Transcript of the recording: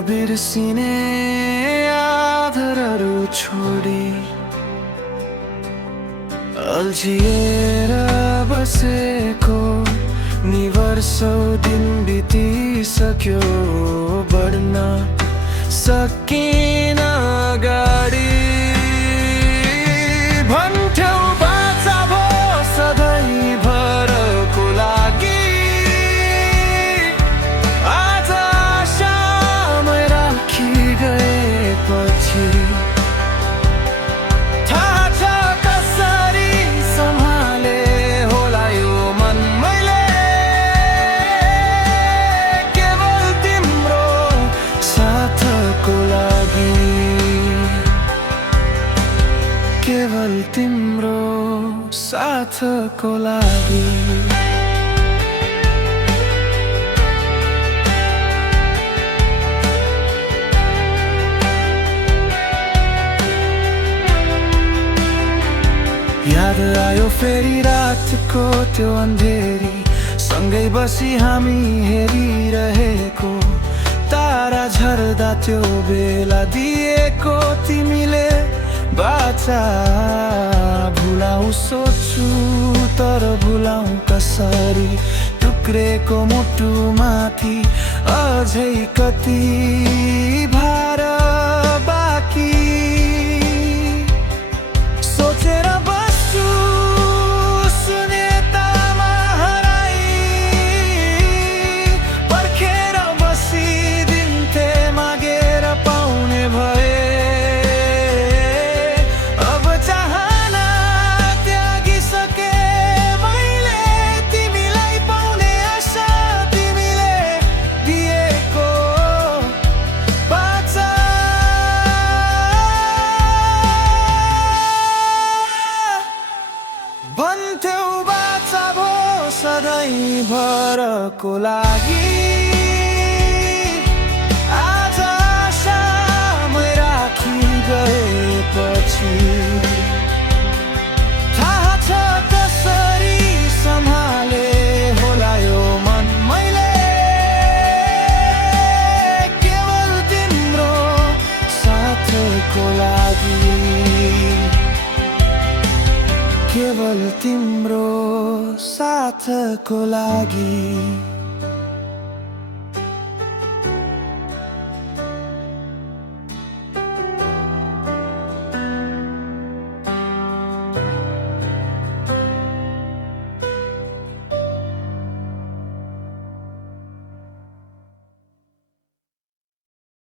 नबिर्सिने आधारहरू छोडी अल्झिएर बसेको निवर्षौ दिन बितिसक्यो बढ्न सकिन अगाडि भन्थ्यौ बाचा भो सधैँभरको लागि आज आशामै राखी गएपछि थाहा छ कसरी सम्हाले होला यो मन मैले केवल तिम्रो साथको लागि केवल तिम्रो साथको लागि याद आयो फेरि रातको त्यो अँधेरी सँगै बसी हामी हेरिरहेको तारा झर्दा त्यो बेला दिएको तिमीले बाचा भुलाऊ सोच्छु तर भुलाऊ कसरी टुक्रेको मुटुमाथि अझै कति भार बाँकी सोचेर बस्छु शून्यतामा हराई पर्खेर बसिदिन्थे मागेर पाउने भए अब चाहना त्यागिसके मैले तिमीलाई पाउने आशा तिमीले दिएको बाचा भन्थ्यौ बाचा भो सधैँभरको लागि आज आशामै राखी गएपछि थाहा छ कसरी सम्हाले होला यो मन मैले केवल तिम्रो साथको लागि केवल तिम्रो साथको लागि।